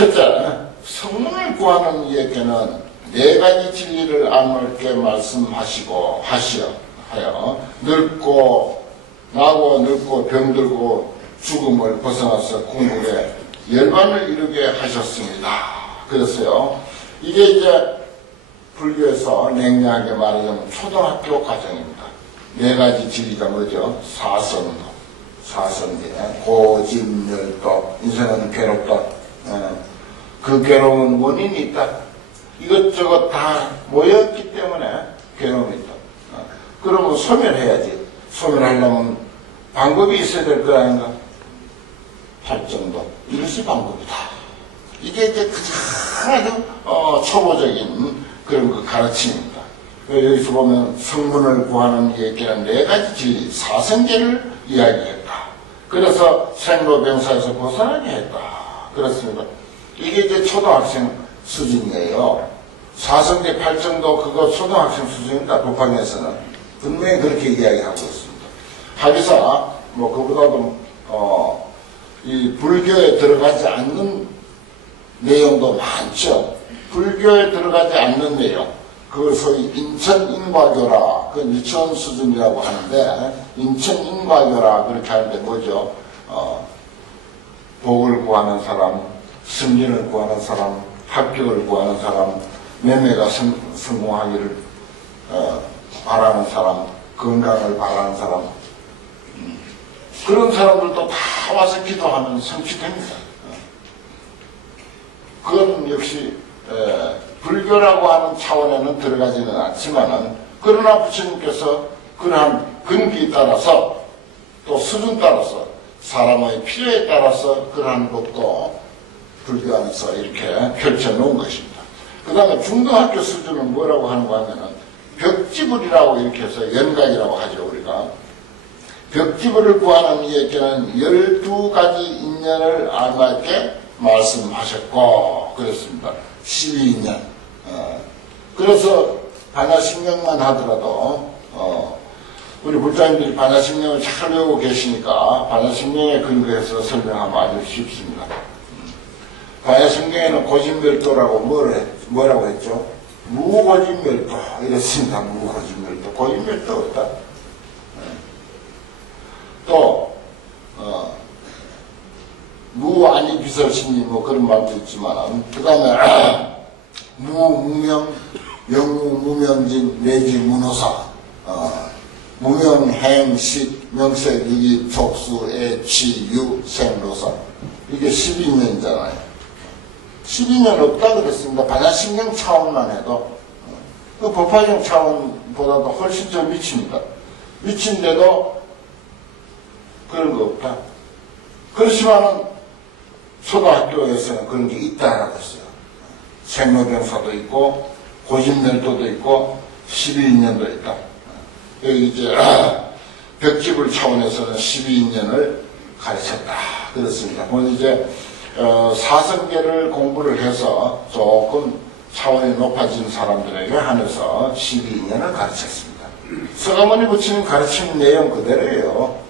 첫째, 성문을 구하는 이에게는 네 가지 진리를 안넓게 말씀하시고 하시어 하여 늙고 나고 늙고 병들고 죽음을 벗어나서 궁극에 열반을 이루게 하셨습니다. 그랬어요. 이게 이제 불교에서 냉정하게 말하자면 초등학교 과정입니다. 네 가지 진리가 뭐죠? 사선도, 사선계, 고집멸도, 인생은 괴롭다. 어, 그 괴로움은 원인이 있다. 이것저것 다 모였기 때문에 괴로움이 있다. 어, 그러면 소멸해야지. 소멸하려면 방법이 있어야 될 거 아닌가? 팔정도. 이것이 방법이다. 이게 이제 가장 아주 어, 초보적인 그런 그 가르침입니다. 그 여기서 보면 성문을 구하는 얘기는 네 가지 진리, 사성계를 이야기했다. 그래서 생로병사에서 벗어나게 했다. 그렇습니다. 이게 이제 초등학생 수준이에요. 사성계 팔정도 그거 초등학생 수준입니다. 북한에서는 분명히 그렇게 이야기하고 있습니다. 하기사 뭐 그보다도 어, 이 불교에 들어가지 않는 내용도 많죠. 불교에 들어가지 않는 내용, 그걸 소위 인천 인과교라, 그 유치원 수준이라고 하는데, 인천 인과교라 그렇게 하는데 뭐죠? 어, 복을 구하는 사람, 승진을 구하는 사람, 합격을 구하는 사람, 매매가 성, 성공하기를 어, 바라는 사람, 건강을 바라는 사람, 음, 그런 사람들도 다 와서 기도하면 성취됩니다. 그건 역시 에, 불교라고 하는 차원에는 들어가지는 않지만은 그러나 부처님께서 그러한 근기에 따라서 또 수준 따라서 사람의 필요에 따라서 그러한 것도 불교 안에서 이렇게 펼쳐놓은 것입니다. 그 다음에 중등학교 수준은 뭐라고 하는 거 하면은 벽지불이라고 이렇게 해서 연각이라고 하죠 우리가 벽지불을 구하는 이에게는 12가지 인연을 알맞게 말씀하셨고 그랬습니다. 12년. 어, 그래서 반야신경만 하더라도 어, 우리 불자님들이 반야신경을 잘 외우고 계시니까 반야신경에 근거해서 설명하면 아주 쉽습니다. 반야신경에는 고진멸도라고 뭘, 뭐라고 했죠? 무고진멸도 이랬습니다. 무고진멸도. 고진멸도 없다. 또 어, 무아니 비설신이 뭐 그런 말도 있지만 그 다음에 무무명 영무무명진 내지 문호사 어, 무명행식 명색 유기 족수 애치유 생로사 이게 12년이잖아요 12년 없다 그랬습니다 반야신경 차원만 해도 그 법화경 차원보다도 훨씬 더 미칩니다 미친데도 그런 거 없다. 그렇지만은 초등학교에서는 그런 게 있다라고 했어요. 생로병사도 있고 고집멸도도 있고 12인년도 있다. 여기 이제 벽집을 차원에서는 12인년을 가르쳤다. 그렇습니다. 이제 어, 사성계를 공부를 해서 조금 차원이 높아진 사람들에게 한해서 12인년을 가르쳤습니다. 서가모니 부처님 가르치는 내용 그대로예요.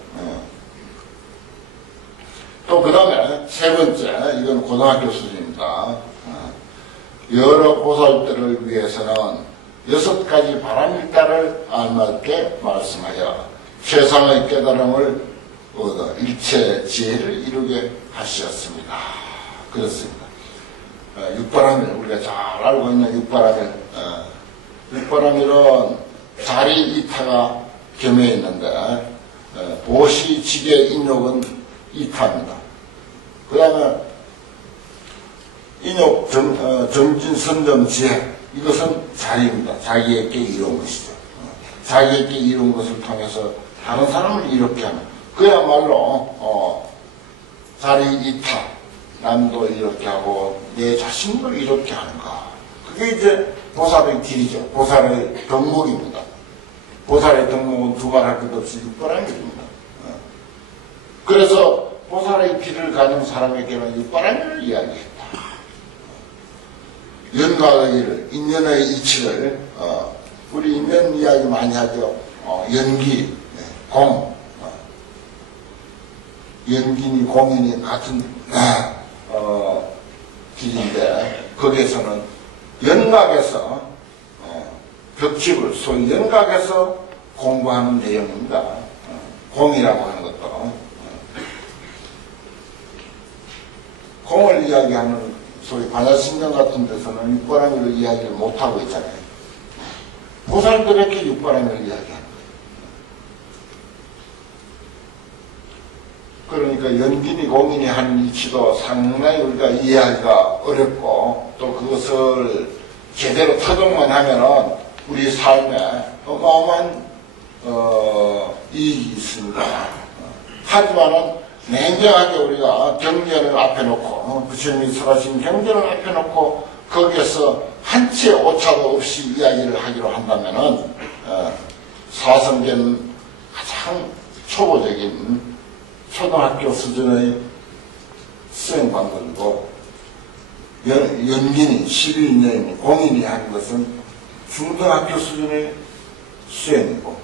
또그 다음에 세 번째, 이건 고등학교 수준입니다. 어, 여러 보살들을 위해서는 여섯 가지 바람일다를 알맞게 말씀하여 최상의 깨달음을 일체 지혜를 이루게 하셨습니다. 그렇습니다. 어, 육바람일, 우리가 잘 알고 있는 육바람일, 어, 육바람일은 자리 이타가 겸해 있는데, 보시, 지계, 인욕은 이타입니다. 그 다음에 인욕, 정, 어, 정진, 선정, 지혜 이것은 자리입니다. 자기에게 이룬 것이죠. 어, 자기에게 이룬 것을 통해서 다른 사람을 이롭게 하는 그야말로 어, 자리 이타 남도 이렇게 하고 내 자신도 이렇게 하는가 그게 이제 보살의 길이죠. 보살의 덕목입니다. 보살의 덕목은 두말할 것 없이 육바라는 길입니다. 어. 그래서 보살의 길을 가는 사람에게는 육바라밀을 이야기했다. 연과의 일을, 인연의 이치를, 어, 우리 인연 이야기 많이 하죠. 어, 연기, 네, 공, 어, 연기니 공이니 같은, 어, 길인데 거기에서는 연각에서 어, 벽집을 소위 연각에서 공부하는 내용입니다. 어, 공이라고 하는 것도 어. 공을 이야기하는 소위 반야신경 같은 데서는 육바람일을 이야기를 못하고 있잖아요. 보살들에게 육바람일을 이야기하는 거예요. 그러니까 연긴이 공인이 하는 이치도 상당히 우리가 이해하기가 어렵고 또 그것을 제대로 터득만 하면은 우리 삶에 어마어마한 어, 이익이 있습니다. 하지만은 냉정하게 우리가 경전을 앞에 놓고 어, 부처님이 설하신 경전을 앞에 놓고 거기에서 한채 오차도 없이 이야기를 하기로 한다면은 어, 사성계는 가장 초보적인 초등학교 수준의 수행 방법이고 연, 연기니, 12인연이, 공인이 하는 것은 중등학교 수준의 수행이고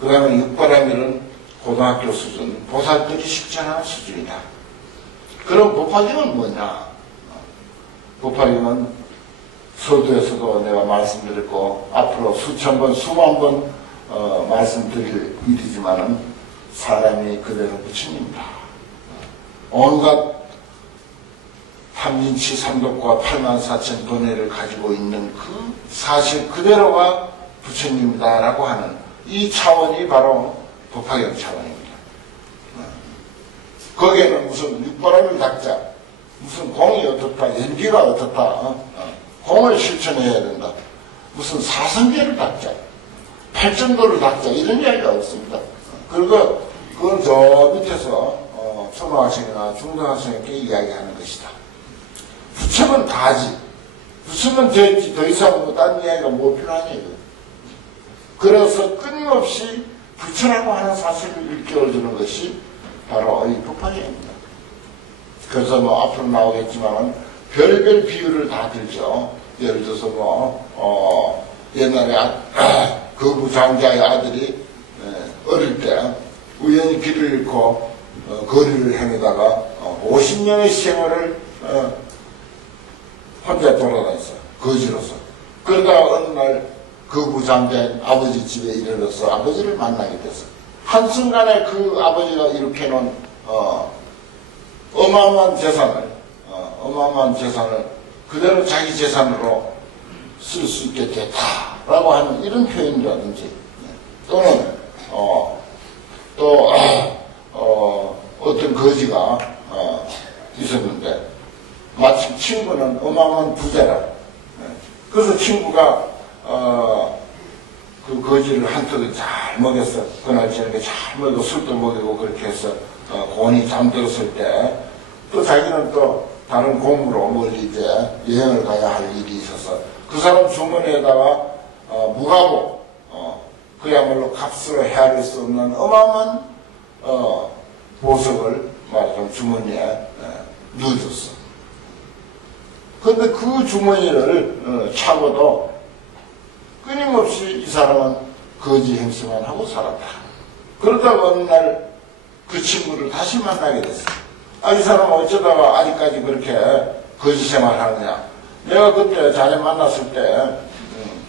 그 다음에 육바라밀은 고등학교 수준, 보살들이 식전하는 수준이다. 그럼 법화경은 뭐냐? 법화경은 서두에서도 내가 말씀드렸고 앞으로 수천 번, 수만 번 어, 말씀드릴 일이지만은 사람이 그대로 부처님이다. 온갖 삼진치 삼독과 8만 4천 돈해를 가지고 있는 그 사실 그대로가 부처님이다라고 하는 이 차원이 바로 법화경 차원입니다. 거기에는 무슨 육바람을 닦자, 무슨 공이 어떻다, 연기가 어떻다, 어? 어. 공을 실천해야 된다. 무슨 사성계를 닦자, 팔정도를 닦자 이런 이야기가 없습니다. 그리고 그건 저 밑에서 어, 초등학생이나 중등학생에게 이야기하는 것이다. 부처는 다지. 부처는 되었지. 더 이상 뭐딴 이야기가 뭐 필요하냐 이거. 그래서 끊임없이 부처라고 하는 사실을 일깨워주는 것이 바로 이 법화경입니다. 그래서 뭐 앞으로 나오겠지만은 별별 비유를 다 들죠. 예를 들어서 뭐, 어, 옛날에 아, 거부 장자의 아들이 예, 어릴 때 우연히 길을 잃고 어, 거리를 헤매다가 어, 50년의 생활을 어, 혼자 돌아다녔어요. 거지로서. 그러다가 어느 날 거부장자인 아버지 집에 이르러서 아버지를 만나게 됐어요. 한순간에 그 아버지가 일으켜놓은 어, 어마어마한 재산을 어, 어마어마한 재산을 그대로 자기 재산으로 쓸 수 있게 됐다라고 하는 이런 표현이라든지 또는 어, 또 아, 어, 어떤 거지가 어, 있었는데 마침 친구는 어마어마한 부자라 그래서 친구가 어, 그 거지를 한턱에 잘 먹였어. 그날 저녁에 잘 먹이고 술도 먹이고 그렇게 해서 어, 곤이 잠들었을 때 또 자기는 또 다른 공무로 멀리 이제 여행을 가야 할 일이 있어서 그 사람 주머니에다가 어, 무가보 어, 그야말로 값으로 헤아릴 수 없는 어마어마한 어, 보석을 말하자면 주머니에 에, 넣어줬어. 근데 그 주머니를 어, 차고도 끊임없이 이 사람은 거지 행세만 하고 살았다. 그러다가 어느 날 그 친구를 다시 만나게 됐어. 아, 이 사람은 어쩌다가 아직까지 그렇게 거지 생활 하느냐. 내가 그때 자네 만났을 때, 음,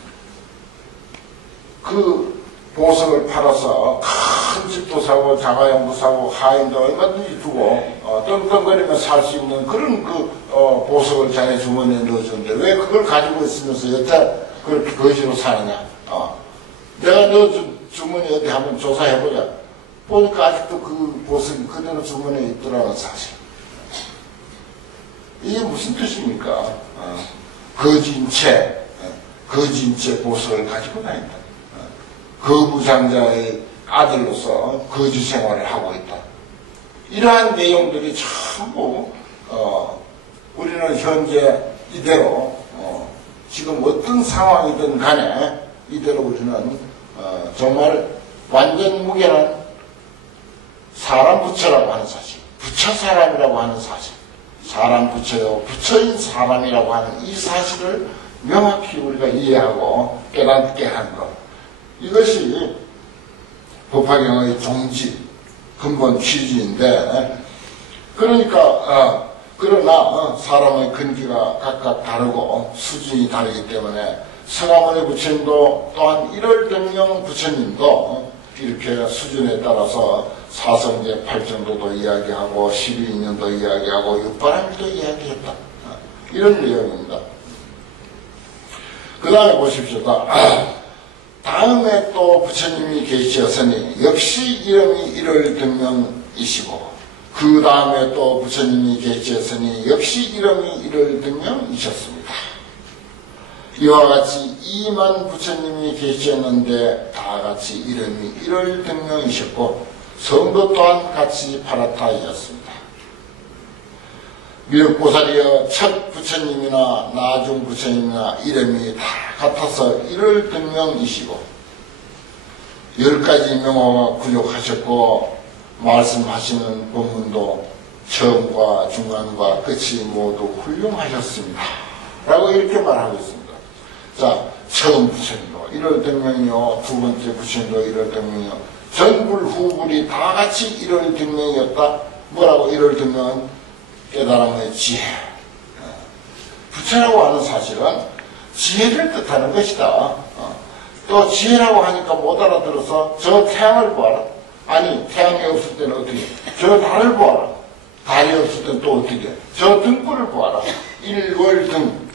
그 보석을 팔아서 큰 집도 사고, 자가용도 사고, 하인도 얼마든지 주고, 어, 떵떵거리며 살 수 있는 그런 그, 어, 보석을 자네 주머니에 넣어줬는데, 왜 그걸 가지고 있으면서 여태 그렇게 거지로 사느냐. 어. 내가 넣어준 주머니 어디 한번 조사해보자. 보니까 아직도 그 보석이 그대로 주머니에 있더라는 사실. 이게 무슨 뜻입니까? 어. 거진 채, 어. 거진 채 보석을 가지고 다닌다. 어. 거부장자의 아들로서 거지 생활을 하고 있다. 이러한 내용들이 전부 어, 우리는 현재 이대로 어, 지금 어떤 상황이든 간에 이대로 우리는 어, 정말 완전 무결한 사람 부처라고 하는 사실, 부처 사람이라고 하는 사실, 사람 부처요, 부처인 사람이라고 하는 이 사실을 명확히 우리가 이해하고 깨닫게 하는 것. 이것이 법화경의 종지, 근본 취지인데, 그러니까 어, 그러나 어, 사람의 근기가 각각 다르고 수준이 다르기 때문에 성화문의 부처님도 또한 1월 등명 부처님도 어, 이렇게 수준에 따라서 사성제 8정도도 이야기하고 12인연도 이야기하고 육바람일도 이야기했다. 어, 이런 내용입니다. 그 다음에 보십시오. 아, 다음에 또 부처님이 계시었으니 역시 이름이 1월 등명이시고 그 다음에 또 부처님이 계시었으니 역시 이름이 1월 등명이셨습니다. 이와 같이 이만 부처님이 계셨는데 다 같이 이름이 1월 등명이셨고 성도 또한 같이 파라타이였습니다. 미륵보살이여 첫 부처님이나 나중 부처님이나 이름이 다 같아서 1월 등명이시고 열 가지 명호가 구족하셨고 말씀하시는 본문도 처음과 중간과 끝이 모두 훌륭하셨습니다. 라고 이렇게 말하고 있습니다. 자, 처음 부처님도 1월 등명이요. 두 번째 부처님도 1월 등명이요. 전불 후불이 다 같이 1월 등명이었다. 뭐라고 1월 등명은 깨달음의 지혜. 부처라고 하는 사실은 지혜를 뜻하는 것이다. 어. 또 지혜라고 하니까 못 알아들어서 저 태양을 보아라. 아니 태양이 없을 때는 어떻게 저 달을 보아라. 달이 없을 때는 또 어떻게 저 등불을 보아라. 일월 등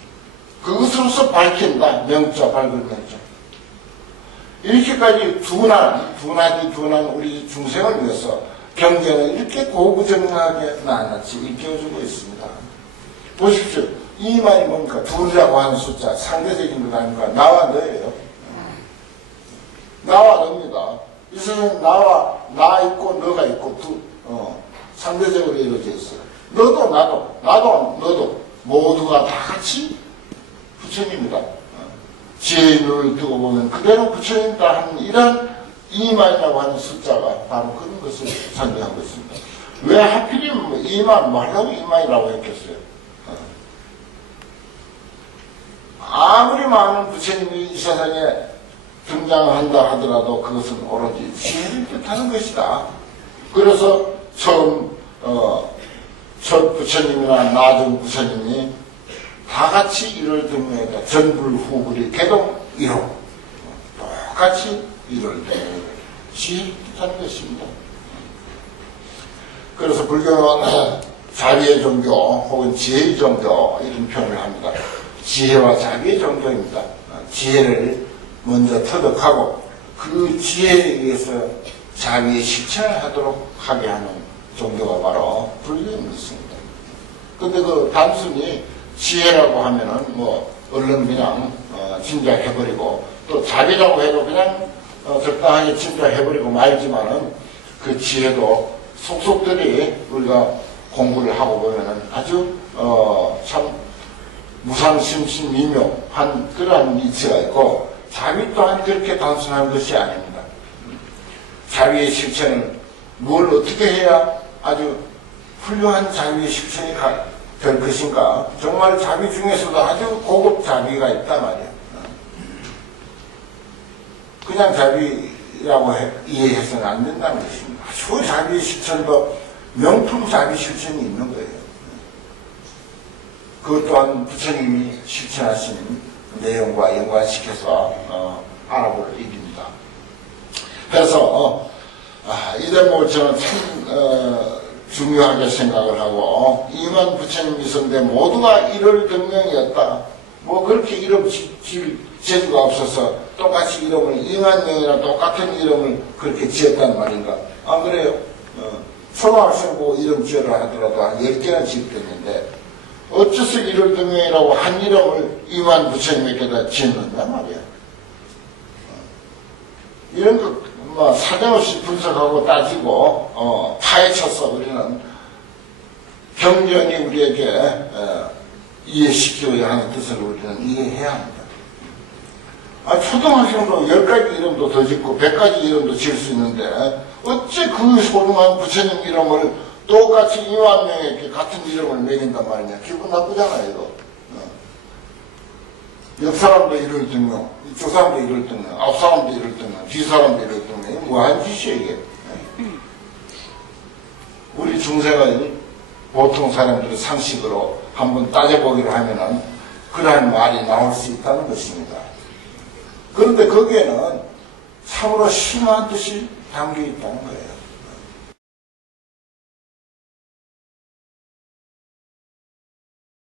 그것으로서 밝힌다. 명자 밝을 명자. 이렇게까지 둔한 둔하디 둔한 우리 중생을 위해서 경전은 이렇게 고구정하게 나같이 일깨워주고 있습니다. 보십시오. 이 말이 뭡니까? 둘이라고 하는 숫자, 상대적인 것 아닙니까? 나와 너예요. 나와 너입니다. 이 세상에 나와, 나 있고 너가 있고, 두, 어, 상대적으로 이루어져 있어요. 너도 나도, 나도 너도, 모두가 다 같이 부처님이다. 지혜의 눈을 뜨고 보면 그대로 부처님이다 하는 이런 이만이라고 하는 숫자가 바로 그런 것을 상징하고 있습니다. 왜 하필이면 이만 말라고 이만이라고 했겠어요? 어. 아무리 많은 부처님이 이 세상에 등장한다 하더라도 그것은 오로지 지혜를 뜻하는 것이다. 그래서 처음 어, 첫 부처님이나 나중 부처님이 다 같이 이를 등명했다. 전불후불이 개동 1호 똑같이 이를 등명 지혜를 뜻하는 것입니다. 그래서 불교는 자비의 종교 혹은 지혜의 종교 이런 표현을 합니다. 지혜와 자비의 종교입니다. 지혜를 먼저 터득하고 그 지혜에 의해서 자비의 실천을 하도록 하게 하는 종교가 바로 불교인 것입니다. 근데 그 단순히 지혜라고 하면은 뭐 얼른 그냥 어, 진작해버리고 또 자비라고 해도 그냥 어, 적당하게 진작해버리고 말지만은 그 지혜도 속속들이 우리가 공부를 하고 보면은 아주 어, 참 무상심신미묘한 그러한 이치가 있고 자비 또한 그렇게 단순한 것이 아닙니다. 자비의 실천을 뭘 어떻게 해야 아주 훌륭한 자비의 실천이 될 것인가? 정말 자비 중에서도 아주 고급 자비가 있단 말이야. 그냥 자비라고 해, 이해해서는 안 된다는 것입니다. 아주 자비 실천도 명품 자비 실천이 있는 거예요. 그것 또한 부처님이 실천하신 내용과 연관시켜서 어, 알아볼 일입니다. 그래서 어, 아, 이 대목을 저는 참 어, 중요하게 생각을 하고 이만 부처님이 있었는데 모두가 일월 등명이었다. 뭐 그렇게 이름 질 재주가 없어서 똑같이 이름을 이만명이나 똑같은 이름을 그렇게 지었단 말인가? 안 그래요? 어, 초등학생 보고 이름 지어라 하더라도 한 10개나 지었겠는데 어째서 일월 등명이라고 한 이름을 이만 부처님에게다 지었는단 말이야. 어, 이런 거 뭐 사정없이 분석하고 따지고 어, 파헤쳐서 우리는 경전이 우리에게 어, 이해시키어야 하는 뜻을 우리는 이해해야 합니다. 아, 초등학생도 열 가지 이름도 더 짓고 백 가지 이름도 지을 수 있는데 어째 그 소중한 부처님 이름을 똑같이 이만 명에게 같은 이름을 매긴단 말이냐. 기분 나쁘잖아요, 이거. 옆 사람도 이를 등명, 이쪽 사람도 이를 등명, 앞 사람도 이를 등명, 뒤 사람도 이를 등명. 이게 뭐하는 짓이야, 이게. 우리 중생은 보통 사람들의 상식으로 한번 따져보기로 하면은 그러한 말이 나올 수 있다는 것입니다. 그런데 거기에는 참으로 심한 뜻이 담겨 있다는 거예요.